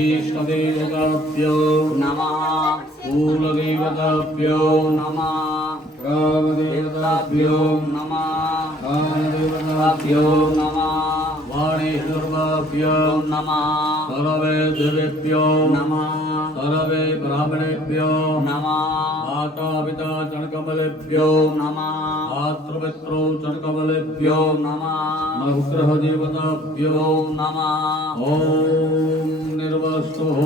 इष्टदेवताभ्यो नमः कुलदेवताभ्यो नमः ग्रामदेवताभ्यो नमः दानदेवताभ्यो नमः वाणीश्वरभ्यो नमः सर्वे देवेभ्यो नमः सर्वे ब्राह्मणेभ्यो नमः माता पिता चरणकमलेभ्यो नमः मातृपितृ चरणकमलेभ्यो नमः नवग्रह देवताभ्यो नमः ॐ निर्वस्तुः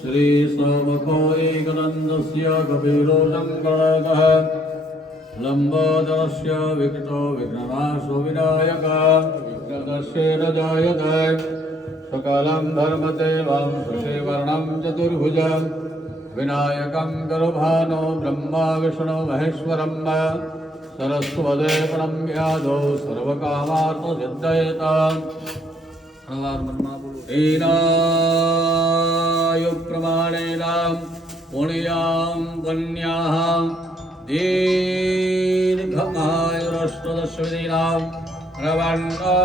श्री सोमको एकदन्तस्य कपिलो शङ्करः लम्बोदरस्य विकटो विघ्ननाशो विनायकः विघ्नदस्य न जायते सकलं धर्मते वां शशिवर्णं चतुर्भुजं विनायकं गरुभानो ब्रह्मा विष्णु महेश्वरं सरस्वते प्रणम्यादो सर्वकामार्थसिद्धयेताम् एनायुप्रमाणेन पुण्यां कन्याः दीर्घमायुरष्टदशविधिनां प्रवन्तो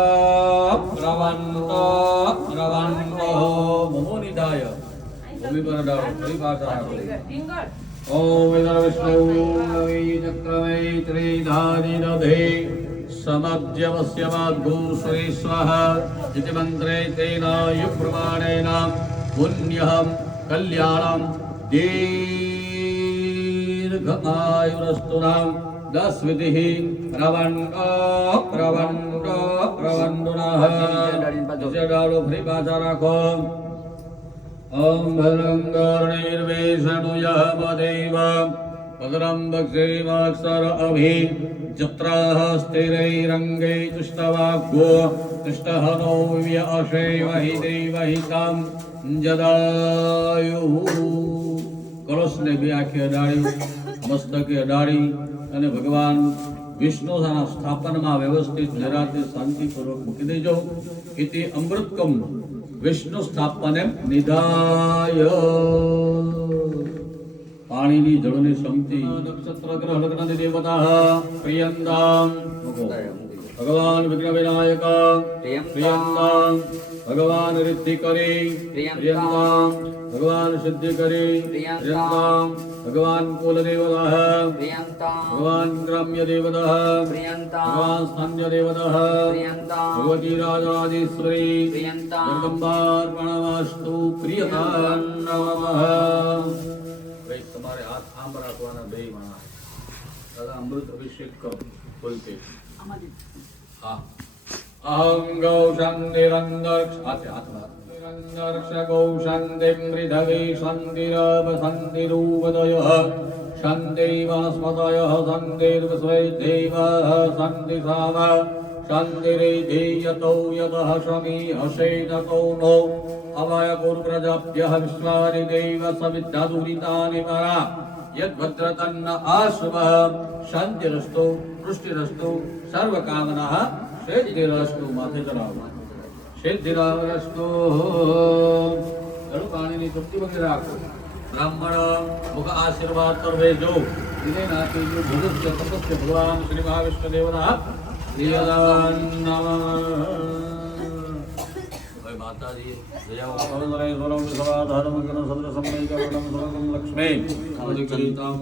मुमुनिधाय भूमिपरडाव ॐ विष्णु चक्रमे त्रिधानिदधे समध्यमस्य माद्भूश्वरे स्वाहा इति मन्त्रे तेन युप्रमाणेन पुण्यं कल्याणं दीर्घमायुरस्तुनां दस्वितिः प्रवन्डुनः जडालो फ्री पाचा राखो ॐ भद्रं कर्णैर्वेषणुयः मदेव भद्रं भक्षेमाक्षर अभि जत्राः स्थिरैरङ्गै तुष्टवाग्गो तुष्टहनो व्यशेवहि देवहितं जदायुः કળશને બે આંખે અડાડી મસ્તકે અડાડી અને ભગવાન વિષ્ણુના સ્થાપનમાં વ્યવસ્થિત નિરાતે શાંતિપૂર્વક મૂકી દેજો ઇતિ અમૃતકમ વિષ્ણુ સ્થાપને નિધાય પાણીની જળની સંગતિ નક્ષત્ર ગ્રહ લગ્ન દેવતા પ્રિયંદામ ભગવાન વિઘ્ન વિનાયક પ્રિયંદામ ભગવાન રિદ્ધિ કરી પ્રિયંદામ ભગવાન સિદ્ધિ કરી પ્રિયંતામ ભગવાન કુલદેવતઃ प्रियंतां ભગવાન ગ્રામ્ય દેવતઃ प्रियंतां ભગવાન સ્થાન્ય દેવતઃ प्रियंतां ભગવતી રાજાદીશ્વરી प्रियंतां જગદંબાર્પણમસ્તુ પ્રિયતાં નમઃ ભાઈ તમારે હાથ આમ રાખવાના બે માણા દાદા અમૃત અભિષેક કરો બોલતે હા અહં ગૌષં નિરંતર હાથે હાથમાં નિરંતર્ષ ગૌષંતિ મૃધવે શાંતિરવસંતિરૂપદયઃ શાંતિ વનસ્પતયઃ શાંતિર્વિશ્વૈદેવઃ શાંતિ સામ શાંતિરેધેયતો યતઃ શમી હસેનતો નો અવય ગુરુપ્રજાભ્યઃ વિશ્વાનિ દેવ સવિદ્યાદુરિતાનિ મરા યદ્ભદ્રતન્ન આશ્વઃ શાંતિરસ્તુ પુષ્ટિરસ્તુ સર્વકામનાઃ સિદ્ધિરસ્તુ માથે ચડાવો સિદ્ધિરસ્તુ પાણીની તૃપ્તિ વગેરે રાખો બ્રાહ્મણ મુખ આશીર્વાદ કરવે જો વિનય નાથી જો ભગવત્ય તપસ્ય ભગવાન શ્રી મહાવિષ્ણુદેવના પ્રિયદાન નમઃ માતાજી જય વાસવંદરાય સ્વરમ સવાધારમ ગણ સદ્ર સમય ગણમ સર્વમ લક્ષ્મી અધિકરિતામ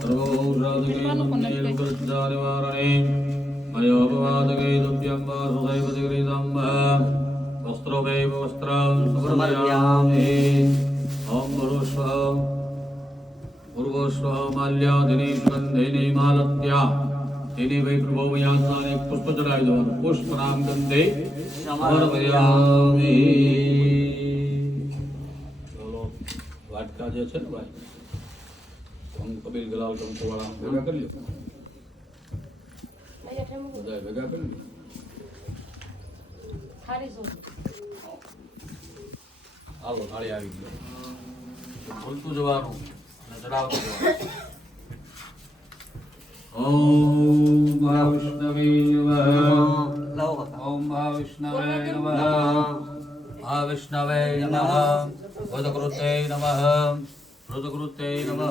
સર્વૌષાદિકે નિર્ગૃહ્ય મયોપવાદકે દુભ્યં વાસુદૈવ દિગૃહીતં વસ્ત્રોમેવ વસ્ત્રં સમર્પયામિ ઓમ પૂર્વસ્વ માલ્યાદિની સુગંધિની માલત્યા તેની વૈ પ્રભોમયાત્માને પુષ્પ ચડાવી દેવાનું પુષ્પનામ ગંધે સમર્પયામિ બોલો વાટકા જે છે ને ભાઈ હું કબીર ગલાલ કંકોવાળા ભેગા કરી લો બધા ભેગા કરી લો હાલો થાળી આવી ગયો બોલતું જવાનું અને ચડાવતું જવાનું ઓમ મહાવિષ્ણવે નમઃ ઓમ મહાવિષ્ણવે નમઃ મહાવિષ્ણવે નમઃ વદકૃતે નમઃ મૃદકૃતે નમઃ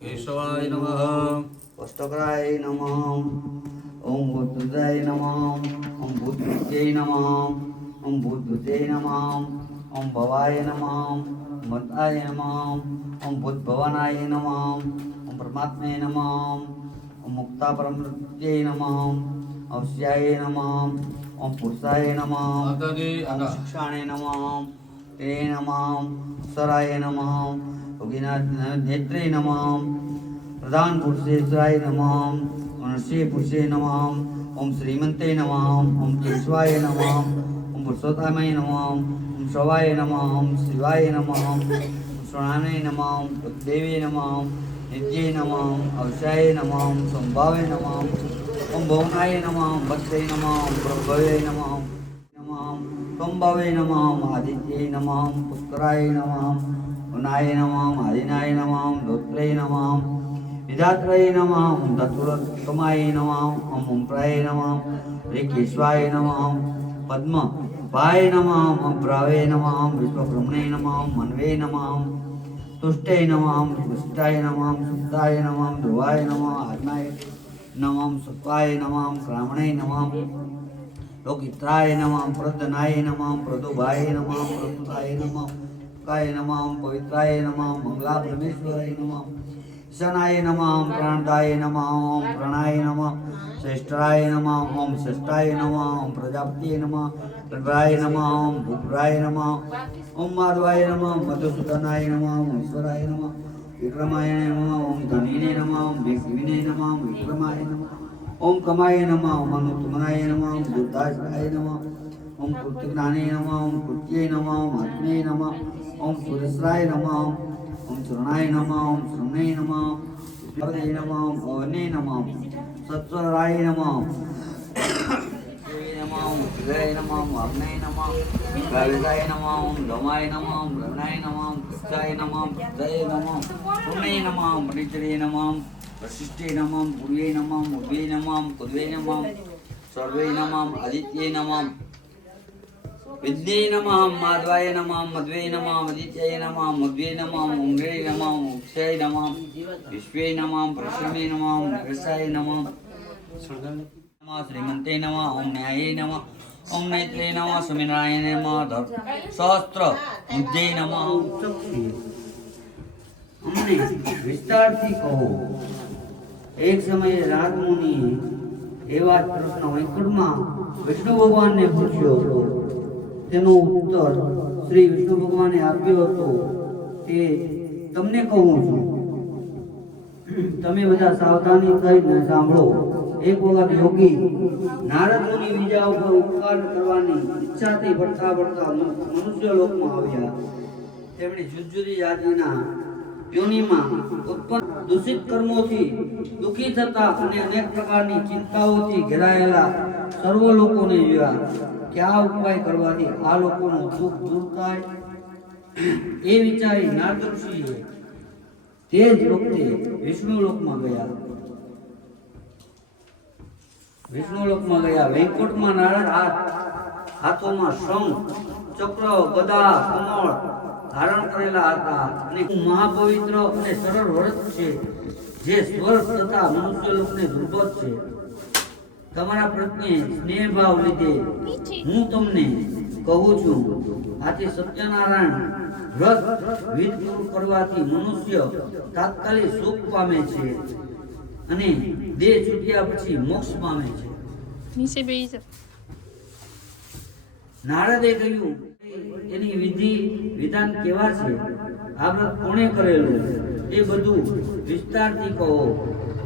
કેશવાય નમઃ पुस्तकाय नमः ओम बुद्धाय नमः ओम बुद्धाय नमः ઓમ ભૂતભૂતે નમઃ ઓમ ભવાય નમઃ મતાય નમઃ ઓમ ભૂતભવનાય નમઃ ઓમ પરમાત્મે નમઃ ઓમ મુક્તા પરમૃત્યે નમઃ અવશ્યાય નમઃ ઓમ પુરુષાય નમઃ માતાજી ઓમ શિક્ષાણે નમઃ તે નમઃ સરાય નમઃ યોગીનાથ નેત્રે નમઃ પ્રધાન પુરુષેશ્વરાય નમઃ મનુષ્ય પુરુષે નમઃ ઓમ શ્રીમંતે નમઃ ઓમ કેશવાય નમઃ ઓમ પુરુષોત્તમાય નમઃ ઓમ શવાય નમઃ ઓમ શિવાય નમઃ ઓમ સ્વર્ણાને નમઃ ઓમ દેવે નમઃ નિત્યે નમઃ અવશાય નમઃ ઓમ સંભાવે નમઃ ઓમ ભવનાય નમઃ ઓમ ભક્તે નમઃ ઓમ પ્રભવે નમઃ નમઃ સંભાવે નમઃ ઓમ આદિત્યે નમઃ ઓમ પુષ્કરાય નમઃ ઉનાય નમઃ ઓમ આદિનાય નમઃ ઓમ ધોત્રે નમઃ વિધાત્રય નમઃ ઓમ ધતુરતમાય નમઃ ઓમ ઓમપ્રાય નમઃ ऋकेश्वाय नमः पद्म भाय नमः ओम भ्रावे नमः विश्वब्रह्मणे नमः मनवे नमः तुष्टे नमः पुष्टाय नमः सुताय नमः ध्रुवाय नमः आत्माय नमः सत्वाय नमः ब्राह्मणे नमः लोकित्राय नमः प्रदनाय नमः प्रदुभाय नमः प्रस्तुताय नमः काय नमः पवित्राय नमः मंगला परमेश्वराय नमः शनाय नमः प्राणदाय नमः ओम प्रणाय नमः श्रेष्ठाय नमः ओम श्रेष्ठाय नमः ओम प्रजापतिये नमः प्रभराय नमः ओम भूपराय नमः ओम माधवाय नमः मधुसूदनाय नमः ओम ईश्वराय नमः विक्रमाय नमः ओम धनीने नमः ओम विष्णुविने नमः ओम विक्रमाय नमः ओम कमाय नमः ओम अनुत्तमनाय नमः ओम बुद्धाय नमः ओम कृतिज्ञाने नमः ओम कृत्ये नमः ओम आत्मे नमः ओम सुरेश्वराय नमः ओम शरणाय नमः ओम शरणे नमः हरे नमः ओम अवने नमः सत्वराय नमः देवी नमः ओम हृदय नमः ओम अग्नये नमः गाविदाय नमः ओम धमाय नमः ओम रवणाय नमः ओम कृष्णाय नमः ओम जय नमः पुण्ये नमः ओम मणिचरे नमः वशिष्ठे नमः पूर्वे नमः उर्वे नमः कुद्वे नमः सर्वे नमः आदित्ये नमः विद्ये नमः माधवाय नमः मध्वे नमः मदित्याय नमः मध्वे नमः उम्रे नमः मोक्षाय नमः विश्वे नमः प्रश्रमे नमः निरसाय नमः श्रीमन्ते नमः ओम न्याये नमः ओम नैत्रे नमः स्वामिनारायण नमः सहस्त्र बुद्धे नमः हमने विस्तारથી કહો એક સમયે રાગ મુનિ એવા પ્રશ્ન વૈકુંઠમાં વિષ્ણુ ભગવાનને પૂછ્યો હતો તેનો ઉત્તર શ્રી વિષ્ણુ ભગવાને આપ્યો હતો તે તમને કહું છું તમે બધા સાવધાની થઈને સાંભળો એક વખત યોગી નારદ મુનિ બીજા ઉપર ઉપકાર કરવાની ઈચ્છાથી ભટકા ભટકા મનુષ્ય લોકમાં આવ્યા તેમણે જુદી જુદી જાતિના યોનિમાં ઉત્પન્ન દૂષિત કર્મોથી દુઃખી થતા અને અનેક પ્રકારની ચિંતાઓથી ઘેરાયેલા સર્વ લોકોને જોયા क्या उपाय करवाથી આ લોકોનું દુઃખ દૂર થાય એ વિચારી નારદ ઋષિએ તે જ વખતે વિષ્ણુ લોકમાં ગયા વૈકુંઠમાં નારદ હાથોમાં શંખ ચક્ર ગદા કમળ ધારણ કરેલા હતા અને મહાપવિત્ર અને સરળ વ્રત છે જે સ્વર્ગ તથા મનુષ્ય લોકને દુર્બળ છે તમારા પ્રત્યે સ્નેહ ભાવ લીધે હું તમને કહું છું આથી સત્યનારાયણ વ્રત વિધ પૂરું કરવાથી મનુષ્ય તાત્કાલિક સુખ પામે છે અને દેહ છૂટ્યા પછી મોક્ષ પામે છે નીચે બેસી જાઓ નારદે કહ્યું એની વિધિ વિધાન કેવા છે આ વ્રત કોણે કરેલું એ બધું વિસ્તારથી કહો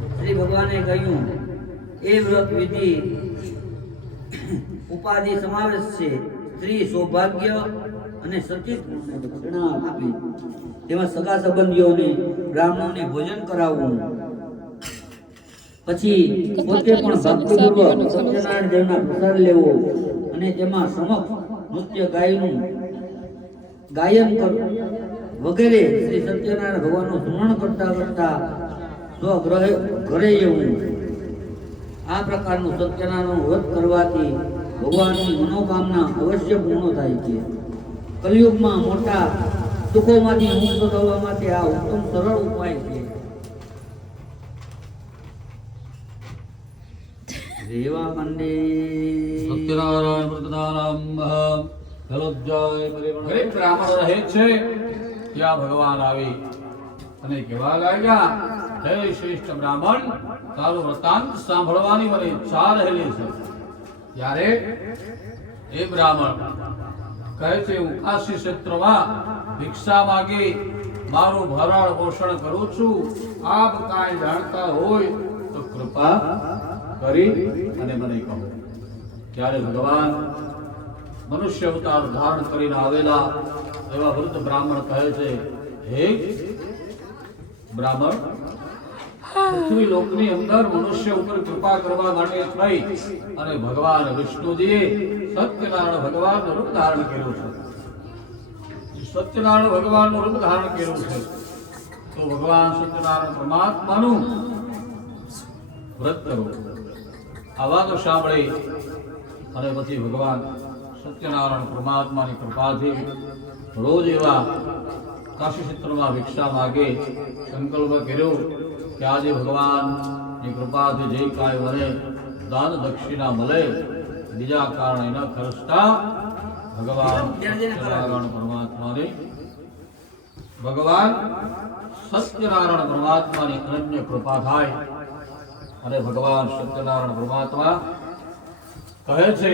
શ્રી ભગવાને કહ્યું એ વ્રત વિધિ ઉપાધિ સમાવેશ છે સ્ત્રી સૌભાગ્ય અને સચિત દક્ષિણા આપી તેમાં સગા સંબંધીઓને બ્રાહ્મણોને ભોજન કરાવવું પછી પોતે પણ ભક્તિપૂર્વક સત્યનારાયણ દેવના પ્રસાદ લેવો અને તેમાં સમક્ષ નૃત્ય ગાયન કરવું વગેરે શ્રી સત્યનારાયણ ભગવાનનું સ્મરણ કરતા કરતા ઘરે જવું આ પ્રકારનું સત્યનારાયણનું વ્રત કરવાથી ભગવાનની મનોકામના અવશ્ય પૂર્ણ થાય છે કલિયુગમાં મોટા દુઃખોમાંથી મુક્ત થવા માટે આ ઉત્તમ સરળ ઉપાય છે રેવાખંડે સત્યનારાયણ વ્રતદાનમ જલોજ્જય પરિવર્તન ગરીબ બ્રાહ્મણ રહે છે ત્યાં ભગવાન આવી અને કેવા લાગ્યા, હે શ્રેષ્ઠ બ્રાહ્મણ, તારું વૃત્તાંત સાંભળવાની મને ઈચ્છા રહેલી છે. ત્યારે એ બ્રાહ્મણ કહે છે, હું કાશી ક્ષેત્રમાં ભિક્ષા માગી મારું ભરણ પોષણ કરું છું. આપ કાંઈ જાણતા હોય તો કૃપા કરી અને મને કહો. ત્યારે ભગવાન મનુષ્ય અવતાર ધારણ કરીને આવેલા એવા વૃદ્ધ બ્રાહ્મણ કહે છે, હે બ્રાહ્મણ, પૃથ્વી લોકની અંદર મનુષ્ય ઉપર કૃપા કરવા માટે થઈ અને ભગવાન વિષ્ણુજીએ સત્યનારાયણ ભગવાનનું રૂપ ધારણ કર્યું છે. સત્યનારાયણ ભગવાનનું રૂપ ધારણ કર્યું છે તો ભગવાન સત્યનારાયણ પરમાત્માનું વ્રત કરો. આ વાતો સાંભળી અને પછી ભગવાન સત્યનારાયણ પરમાત્માની કૃપાથી રોજ એવા કાશી ક્ષેત્રમાં ભિક્ષા માગે સંકલ્પ કર્યો કે આજે ભગવાનની કૃપાથી જે કાંઈ મને દાન દક્ષિણા મળે બીજા કારણે ન ખર્ચતા ભગવાન સત્યનારાયણ પરમાત્માની અનન્ય કૃપા થાય. અને ભગવાન સત્યનારાયણ પરમાત્મા કહે છે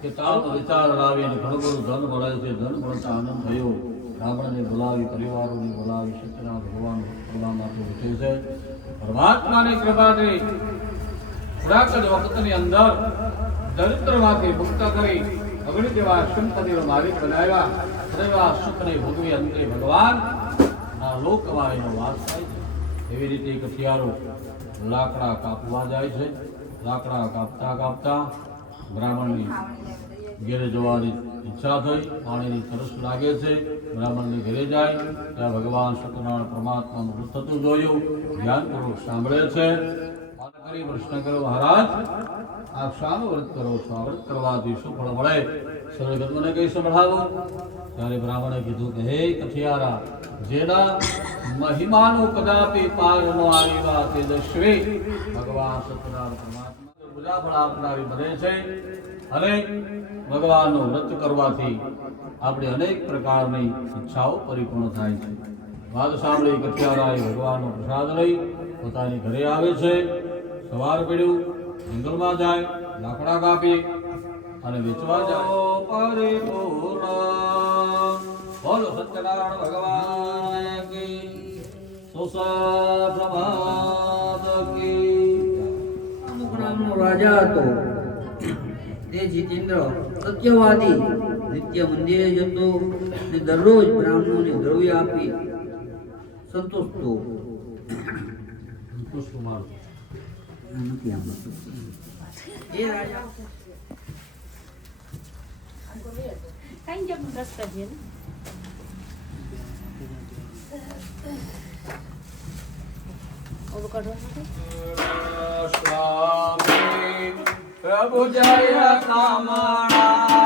કે તાવ વિચાર લાવી અને ઘણું બધું ધન મળે છે. ધન મળતા આનંદ થયો. બ્રાહ્મણને બોલાવી, પરિવારોને બોલાવી સત્યનારાયણ ભગવાન કરવા માટે ઉઠે છે. પરમાત્માની કૃપાથી થોડાક જ વખતની અંદર દરિદ્રમાંથી મુક્ત કરી અગણિત એવા સંપત્તિનો માલિક બનાવ્યા. એવા સુખને ભોગવી અંતે ભગવાન ના લોકમાં એનો વાસ થાય છે. એવી રીતે કઠિયારો લાકડા કાપવા જાય છે. લાકડા કાપતા કાપતા બ્રાહ્મણની ઘેરે જવાની ઈચ્છા થઈ. પાણીની તરસ લાગે છે. બ્રાહ્મણની ઘરે જાય ત્યાં ભગવાન સત્યનારાયણ પરમાત્માનું વ્રત થતું જોયું. ધ્યાનપૂર્વક સાંભળે છે. પ્રશ્ન કર્યો, મહારાજ આપ શાનું વ્રત કરો છો? આ વ્રત કરવાથી શું ફળ મળે? સર્વગત મને કઈ સંભળાવો. ત્યારે બ્રાહ્મણે કીધું કે હે કઠિયારા, જેના મહિમાનું કદાપી પાર ન આવ્યા તેજસ્વી ભગવાન સત્યનારાયણ પરમાત્મા પૂજા ફળ આપનારી બને છે. અને ભગવાનનું વ્રત કરવાથી આપણી અનેક પ્રકારની ઈચ્છાઓ પરિપૂર્ણ થાય છે. વાત સાંભળી કઠિયારાએ ભગવાનનો પ્રસાદ લઈ પોતાની ઘરે આવે છે. સવાર પડ્યું, જંગલમાં જાય, લાકડા કાપી અને વેચવા જાય. પરિપૂર્ણ બોલો સત્યનારાયણ ભગવાન કી, સુસમાદ કી. અમુક નામનો રાજા હતો. તે જીતેન્દ્ર સત્યવાદી, નિત્ય મંદિરે જતો ને દરરોજ બ્રાહ્મણોને દ્રવ્ય આપી સંતોષતો. નથી આમ એ રાજા કઈ જમ રસ્તા છે ને ઓલો કાઢવા સ્વામી પ્રભુ જય કામણા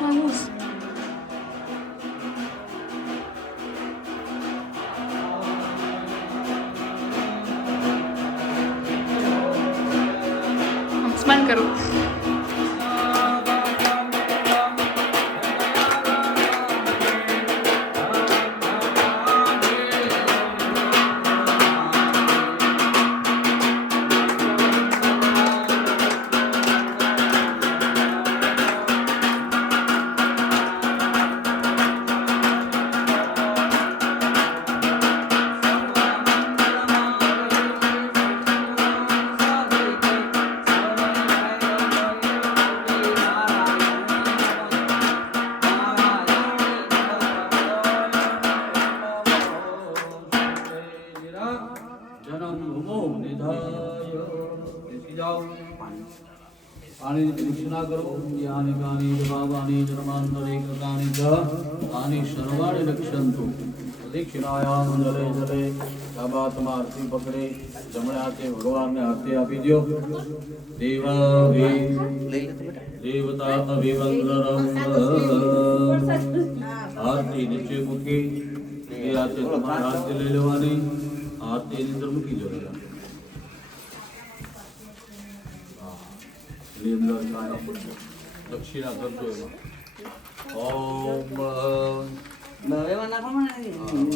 Vamos. સ્માઈલ કરું. જનમ ભૂમો નિધાય બેસી જાઓ પાણીની પરીક્ષા કરો યાની કાની ભાવાની જન્માંતરે કૃતાની ચ તાની સર્વાણિ રક્ષંતુ પ્રદક્ષિણાયામ જલે જલે ડાબા હાથમાં આરતી પકડે જમણે હાથે ભગવાનને હાથે આપી દો દેવતા અભિવંદનમ આરતી નીચે મૂકી એ હાથે તમારા હાથે લઈ લેવાની આરતી ની અંદર મૂકી દો દક્ષિણા કરજો એમાં ઓમ હવે એમાં નાખવામાં નથી.